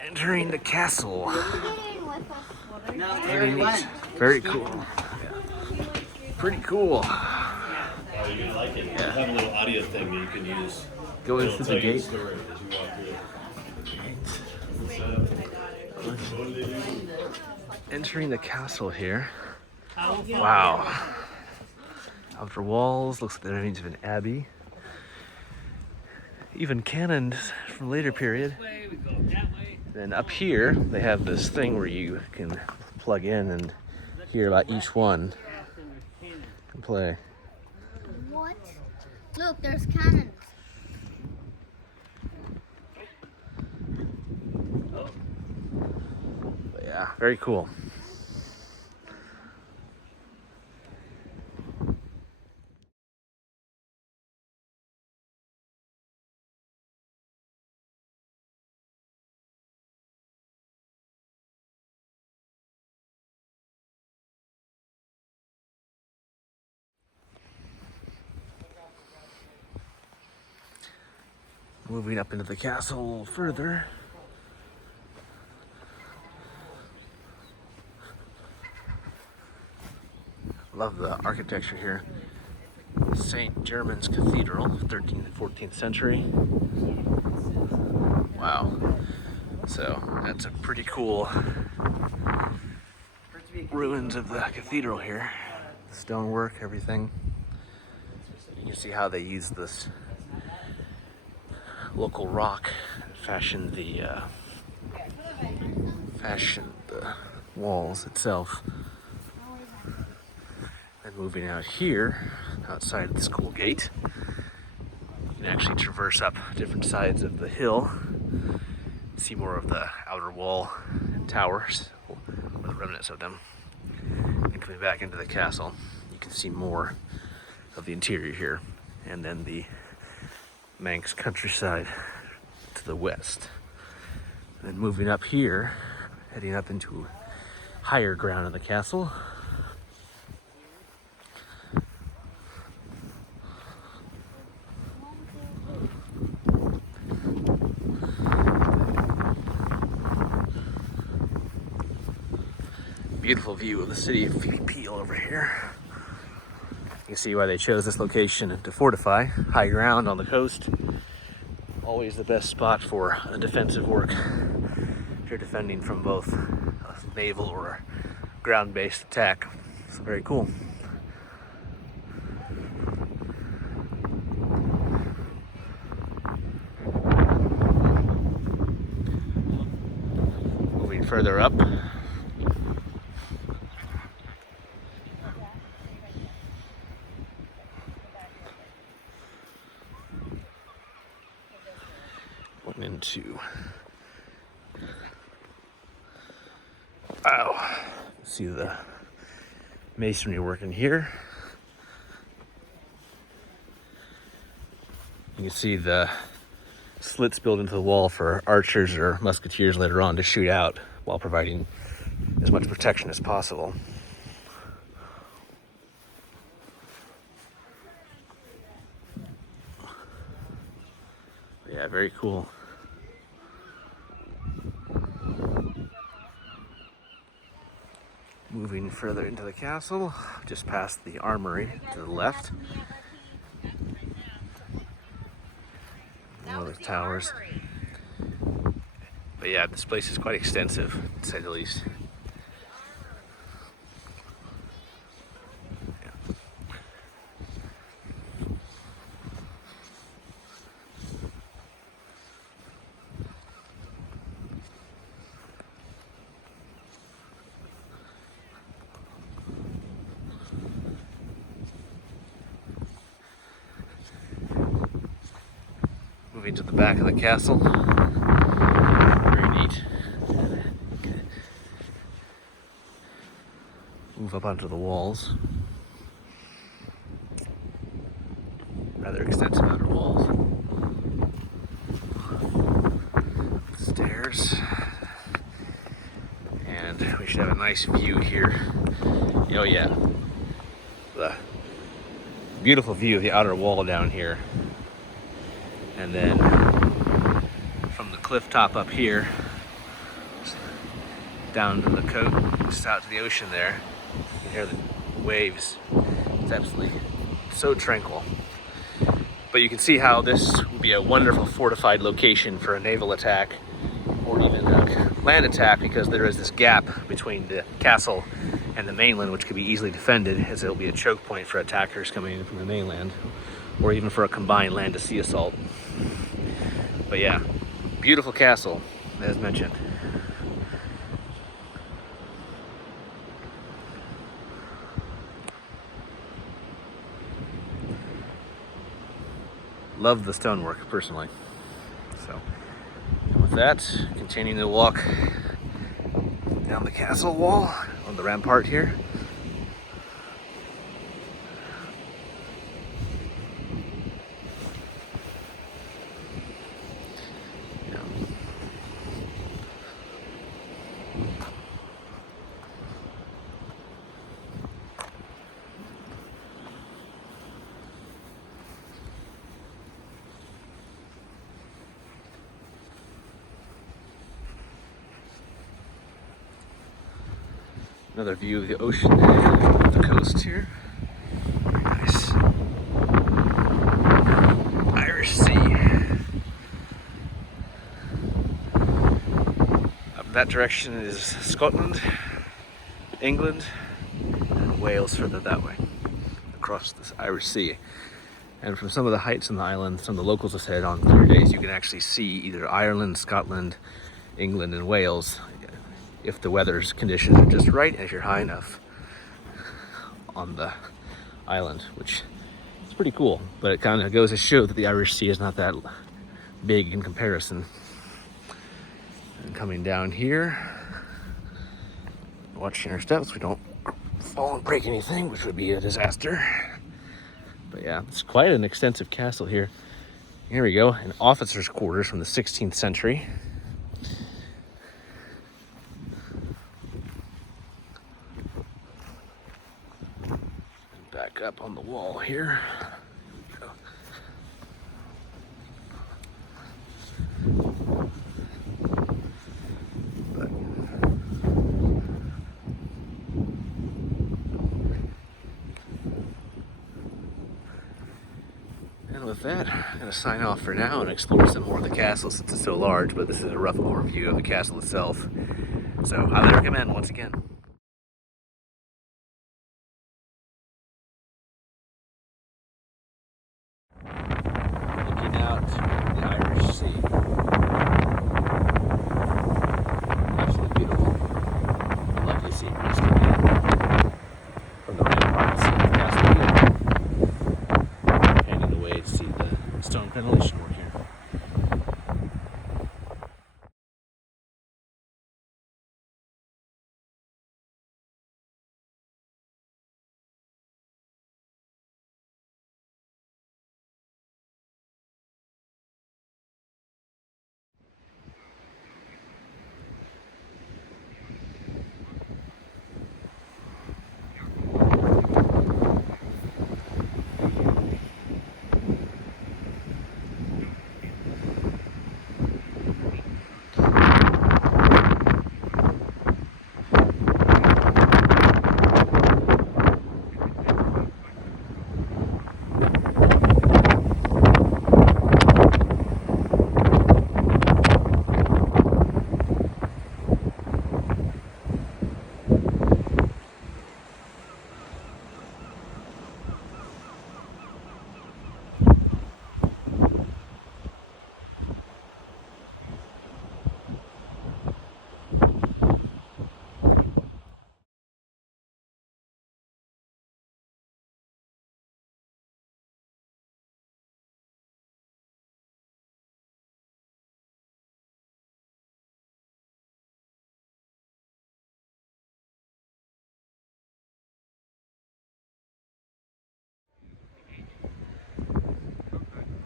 Entering the castle. Very neat. Very cool. Yeah. Pretty cool. Oh, you're gonna like it. Yeah. We'll have a little audio thing that you can use. Going through the gate. Story as you walk through. Entering the castle here. Wow. Outer walls, looks like the remains of an abbey. Even cannons from later period. Then up here, they have this thing where you can plug in and hear about each one and play. What? Look, there's cannons. But yeah, very cool. Moving up into the castle a little further. Love the architecture here. St. German's Cathedral, 13th and 14th century. Wow. So that's a pretty cool ruins of the cathedral here. The stonework, everything. You can see how they use this local rock, fashioned the walls itself. And moving out here, outside the school gate, you can actually traverse up different sides of the hill, see more of the outer wall and towers, or the remnants of them. And coming back into the castle, you can see more of the interior here, and then the Manx countryside to the west. And then moving up here, heading up into higher ground in the castle. Beautiful view of the city of Peel over here. You can see why they chose this location to fortify. High ground on the coast. Always the best spot for a defensive work if you're defending from both a naval or ground-based attack. It's very cool. Moving further up. Into see the masonry work in here. You can see the slits built into the wall for archers or musketeers later on to shoot out while providing as much protection as possible. Yeah, very cool. Moving further into the castle, just past the armory to the left. One of the towers. But yeah, this place is quite extensive, to say the least. Moving to the back of the castle. Very neat. Move up onto the walls. Rather extensive outer walls. Stairs. And we should have a nice view here. Oh yeah. The beautiful view of the outer wall down here. And then from the cliff top up here, down to the coast, out to the ocean there. You can hear the waves. It's absolutely so tranquil. But you can see how this would be a wonderful fortified location for a naval attack or even a land attack, because there is this gap between the castle and the mainland, which could be easily defended, as it'll be a choke point for attackers coming in from the mainland, or even for a combined land to sea assault. But yeah, beautiful castle, as mentioned. Love the stonework, personally. So, and with that, continuing to walk down the castle wall on the rampart here. Another view of the ocean, of the coast here. Very nice. Irish Sea. Up that direction is Scotland, England, and Wales further that way, across this Irish Sea. And from some of the heights on the island, some of the locals have said on clear days, you can actually see either Ireland, Scotland, England, and Wales, if the weather's conditions are just right, as you're high enough on the island, which is pretty cool. But it kind of goes to show that the Irish Sea is not that big in comparison. And coming down here, watching our steps, we don't fall and break anything, which would be a disaster. But yeah, it's quite an extensive castle here. Here we go, an officer's quarters from the 16th century. Back up on the wall here. And with that, I'm going to sign off for now and explore some more of the castle since it's so large, but this is a rough overview of the castle itself. So, highly recommend once again. Looking out the Irish Sea. Absolutely beautiful. Lovely scenery coming in from the ramparts of the castle here. Heading away to see the stone ventilation work here.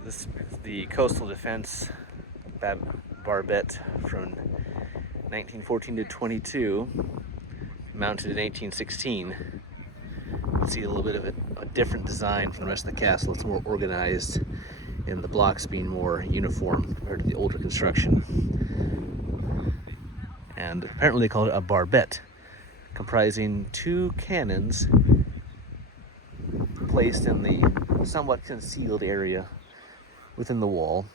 This is the Coastal Defense barbette from 1914 to 22, mounted in 1816. You can see a little bit of a different design from the rest of the castle. It's more organized, and the blocks being more uniform compared to the older construction. And apparently they call it a barbette, comprising 2 cannons placed in the somewhat concealed area within the wall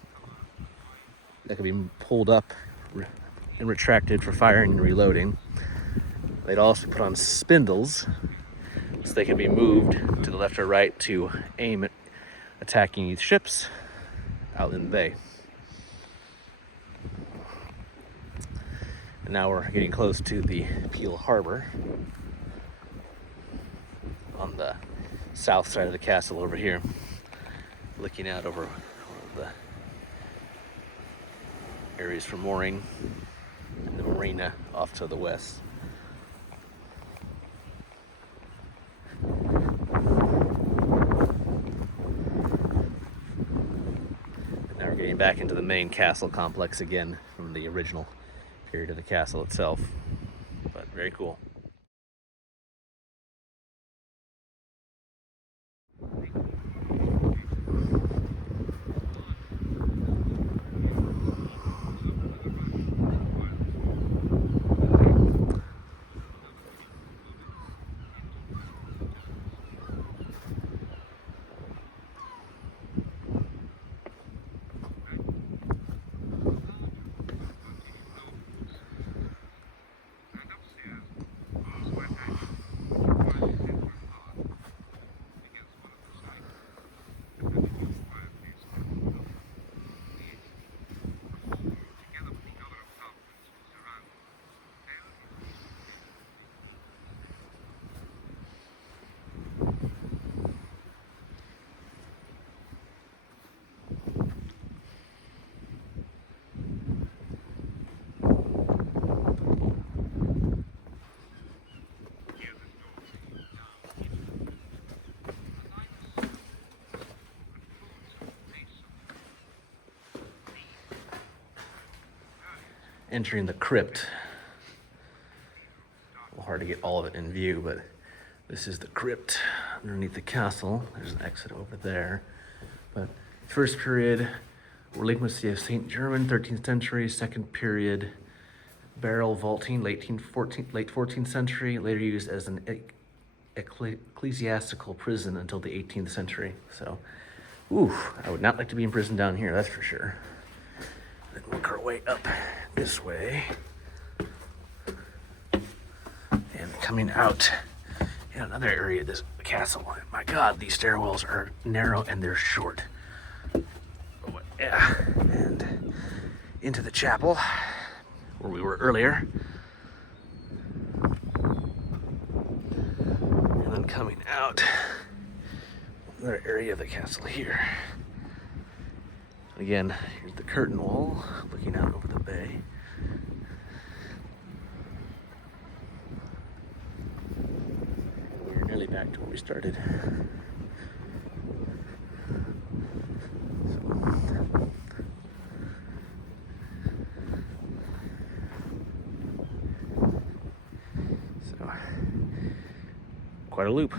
that could be pulled up and retracted for firing and reloading. They'd also put on spindles so they can be moved to the left or right to aim at attacking these ships out in the bay. And now we're getting close to the Peel Harbor on the south side of the castle over here, looking out over the areas for mooring and the marina off to the west. And now we're getting back into the main castle complex again from the original period of the castle itself, but very cool. Entering the crypt. A little hard to get all of it in view, but this is the crypt underneath the castle. There's an exit over there. But first period, Relictmacy of St. German, 13th century. Second period, barrel vaulting, late 14th century. Later used as an ecclesiastical prison until the 18th century. So, I would not like to be in prison down here, that's for sure. Then work our way up this way. And coming out in another area of this castle. My God, these stairwells are narrow and they're short. Yeah, and into the chapel where we were earlier. And then coming out another area of the castle here. Again, here's the curtain wall looking out over the bay. We're nearly back to where we started. So quite a loop.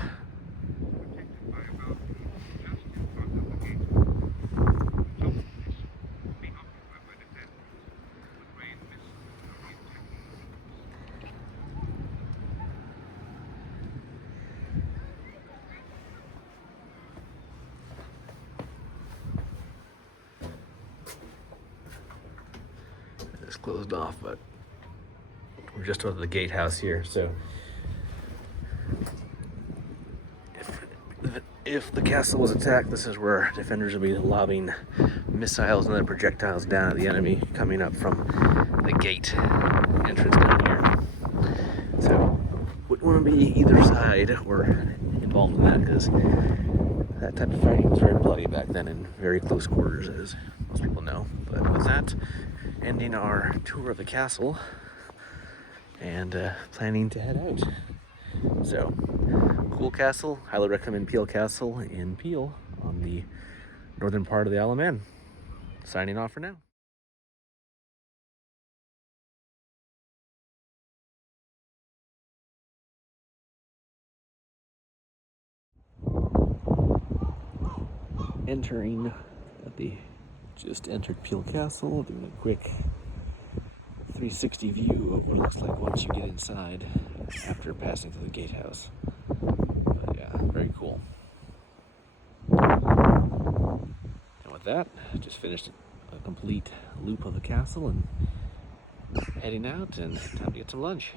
It's closed off, but we're just over the gatehouse here, so if the castle was attacked, this is where defenders will be lobbing missiles and other projectiles down at the enemy coming up from the gate entrance down here. So wouldn't want to be either side or involved in that, because that type of fighting was very bloody back then in very close quarters, as most people know. But with that, ending our tour of the castle and planning to head out. So, cool castle. Highly recommend Peel Castle in Peel on the northern part of the Isle of Man. Signing off for now. Just entered Peel Castle, doing a quick 360 view of what it looks like once you get inside after passing through the gatehouse. But yeah, very cool. And with that, just finished a complete loop of the castle and heading out, and time to get some lunch.